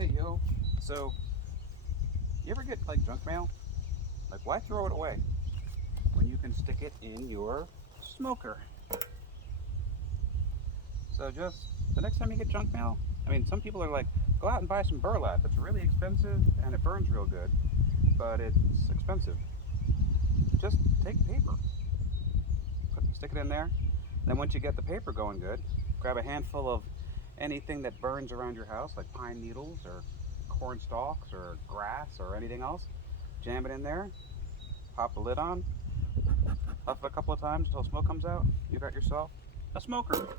Hey yo, so you ever get like junk mail? Like why throw it away when you can stick it in your smoker? So just the next time you get junk mail, I mean some people are like, go out and buy some burlap. It's really expensive and it burns real good, but it's expensive. Just take paper, stick it in there. Then once you get the paper going good, grab a handful of anything that burns around your house, like pine needles or corn stalks or grass or anything else. Jam it in there, pop the lid on, puff it a couple of times until smoke comes out. You got yourself a smoker.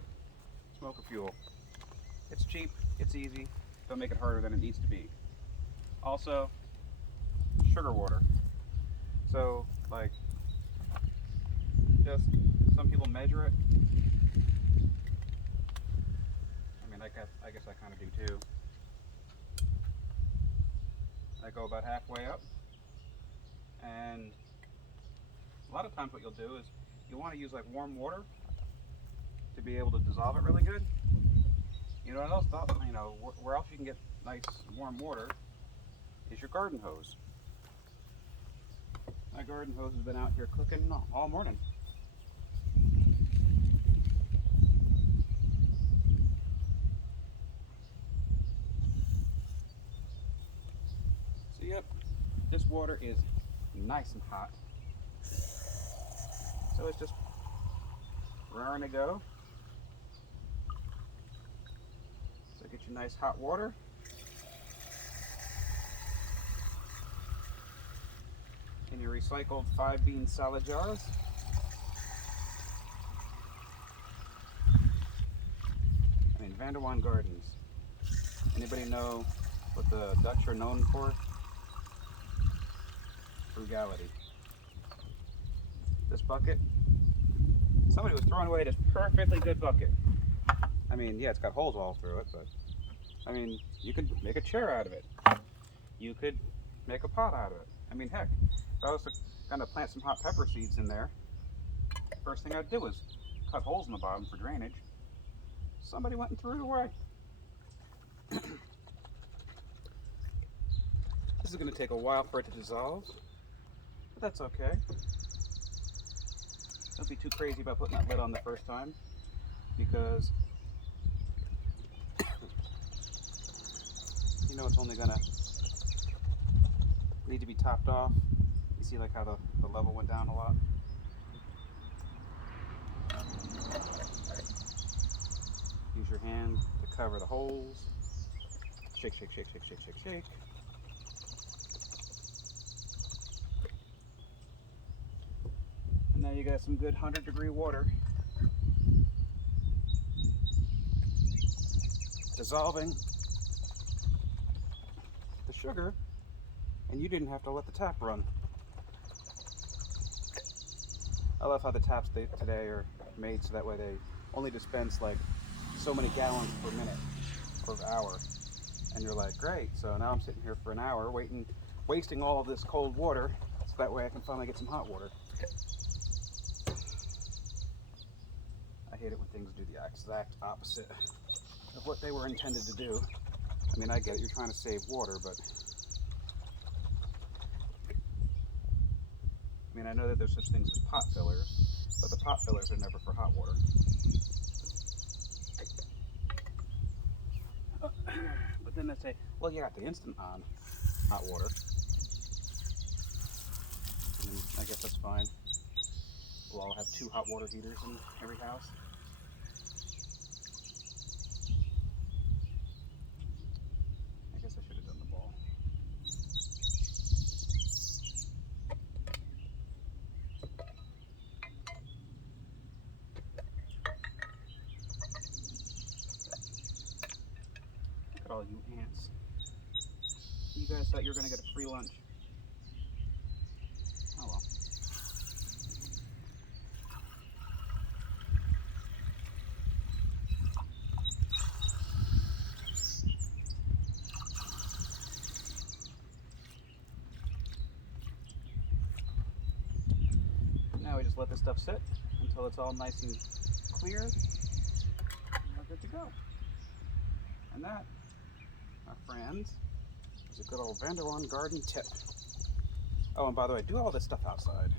Smoker fuel. It's cheap, it's easy, don't make it harder than it needs to be. Also, sugar water. So, like, just some people measure it. I mean, I guess I kind of do too. I go about halfway up, and a lot of times what you'll do is you want to use like warm water to be able to dissolve it really good. You know what else? You know where else you can get nice warm water is your garden hose. My garden hose has been out here cooking all morning. So yep, this water is nice and hot. So it's just raring to go. So get your nice hot water. In your recycled 5-bean salad jars. I mean, Vanderwan Gardens. Anybody know what the Dutch are known for? Frugality. This bucket, somebody was throwing away this perfectly good bucket. I mean, yeah, it's got holes all through it, but I mean, you could make a chair out of it. You could make a pot out of it. I mean, heck, if I was gonna plant some hot pepper seeds in there, first thing I'd do is cut holes in the bottom for drainage. Somebody went and threw it away. This is gonna take a while for it to dissolve, but that's okay. Don't be too crazy about putting that lid on the first time, because you know it's only gonna need to be topped off. You see like how the level went down a lot? Use your hand to cover the holes. Shake, shake, shake, shake, shake, shake, shake. And now you got some good 100-degree water dissolving the sugar, and you didn't have to let the tap run. I love how the taps today are made so that way they only dispense like so many gallons per minute per hour. And you're like, great, so now I'm sitting here for an hour wasting all of this cold water so that way I can finally get some hot water. I hate it when things do the exact opposite of what they were intended to do. I mean, I get it, you're trying to save water, but I mean, I know that there's such things as pot fillers, but the pot fillers are never for hot water. But then they say, well, you got the instant on hot water. And I guess that's fine. We'll all have 2 hot water heaters in every house. I guess I should have done the ball. Look at all you ants. You guys thought you were going to get a free lunch. Oh well. Now we just let this stuff sit until it's all nice and clear. And we're good to go. And that, my friends. There's a good old Vanderwan garden tip. Oh, and by the way, do all this stuff outside.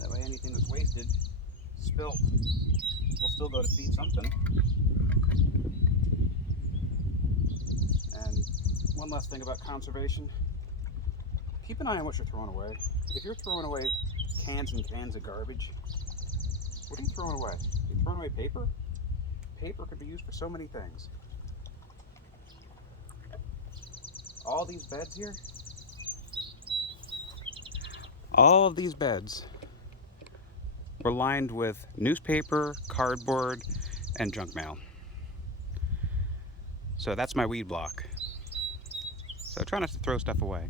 That way anything that's wasted, spilt, will still go to feed something. And one last thing about conservation, keep an eye on what you're throwing away. If you're throwing away cans and cans of garbage, what are you throwing away? You're throwing away paper? Paper could be used for so many things. All these beds here, all of these beds were lined with newspaper, cardboard, and junk mail. So that's my weed block. So try not to throw stuff away.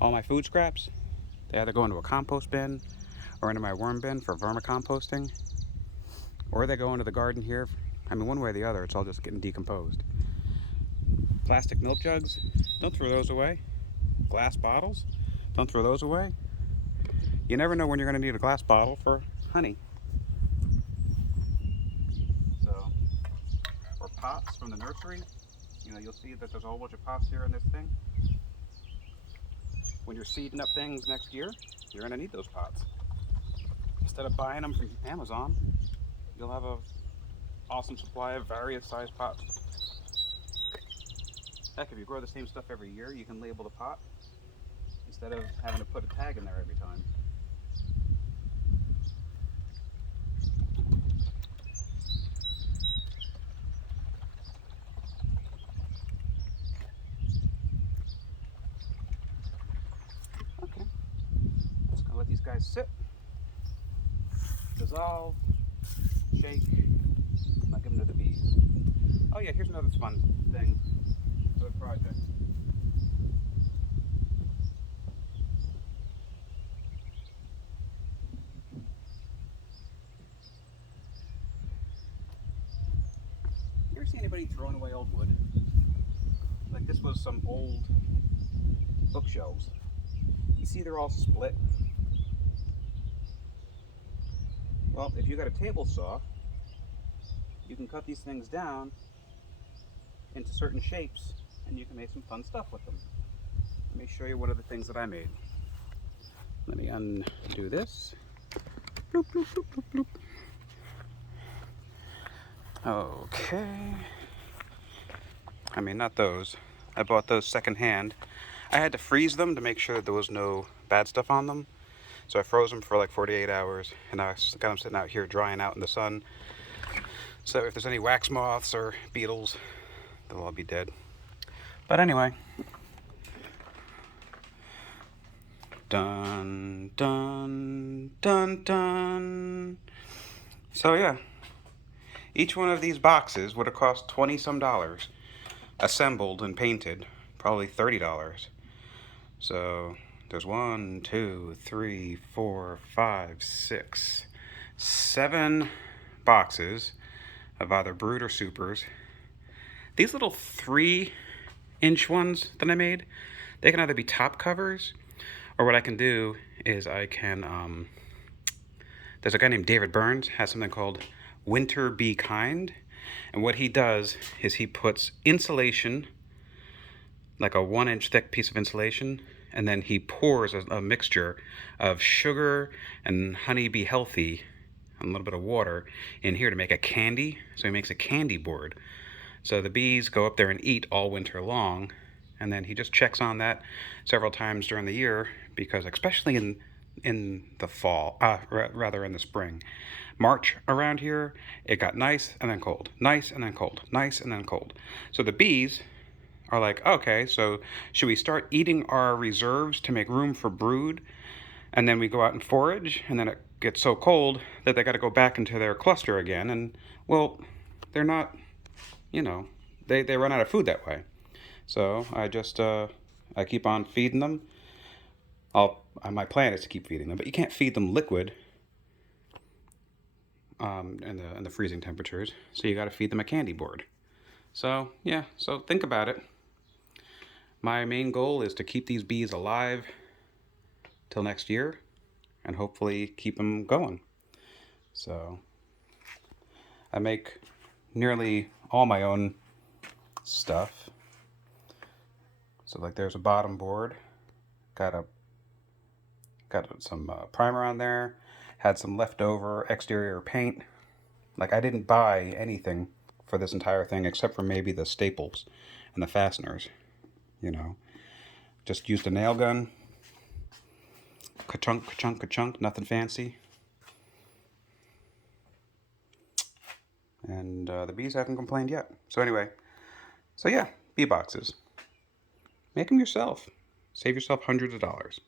All my food scraps, they either go into a compost bin or into my worm bin for vermicomposting, or they go into the garden here. I mean, one way or the other, it's all just getting decomposed. Plastic milk jugs, don't throw those away. Glass bottles, don't throw those away. You never know when you're going to need a glass bottle for honey. So, or pots from the nursery. You know, you'll see that there's a whole bunch of pots here in this thing. When you're seeding up things next year, you're going to need those pots. Instead of buying them from Amazon, you'll have an awesome supply of various sized pots. Heck, if you grow the same stuff every year, you can label the pot instead of having to put a tag in there every time. Okay, just gonna let these guys sit, dissolve, shake. I'll give them to the bees. Oh yeah, here's another fun thing for the project. You ever see anybody throwing away old wood? Like this was some old bookshelves. You see they're all split. Well, if you got a table saw, you can cut these things down into certain shapes and you can make some fun stuff with them. Let me show you one of the things that I made. Let me undo this. Bloop, bloop, bloop, bloop, bloop. Okay. I mean, not those. I bought those secondhand. I had to freeze them to make sure that there was no bad stuff on them. So I froze them for like 48 hours, and I got them sitting out here drying out in the sun. So if there's any wax moths or beetles, they'll all be dead. But anyway. Dun, dun, dun, dun. So yeah, each one of these boxes would have cost 20 some dollars, assembled and painted, probably $30. So there's 1, 2, 3, 4, 5, 6, 7 boxes of either brood or supers. These little 3-inch ones that I made, they can either be top covers, or what I can do is I can, there's a guy named David Burns, has something called Winter Be Kind. And what he does is he puts insulation, like a 1-inch thick piece of insulation, and then he pours a mixture of sugar and honey be healthy, and a little bit of water in here to make a candy. So he makes a candy board. So the bees go up there and eat all winter long, and then he just checks on that several times during the year, because especially in the fall, rather in the spring, March around here, it got nice and then cold, nice and then cold, nice and then cold. So the bees are like, okay, so should we start eating our reserves to make room for brood? And then we go out and forage, and then it gets so cold that they got to go back into their cluster again. And well, they're not, they run out of food that way. So I just, I keep on feeding them. My plan is to keep feeding them, but you can't feed them liquid in the freezing temperatures. So you got to feed them a candy board. So yeah, so think about it. My main goal is to keep these bees alive till next year, and hopefully keep them going. So I make nearly all my own stuff. So like there's a bottom board, got some primer on there, had some leftover exterior paint. Like I didn't buy anything for this entire thing except for maybe the staples and the fasteners, you know. Just used a nail gun, ka-chunk, ka-chunk, ka-chunk, nothing fancy. And the bees haven't complained yet. So anyway, so yeah, bee boxes. Make them yourself. Save yourself hundreds of dollars.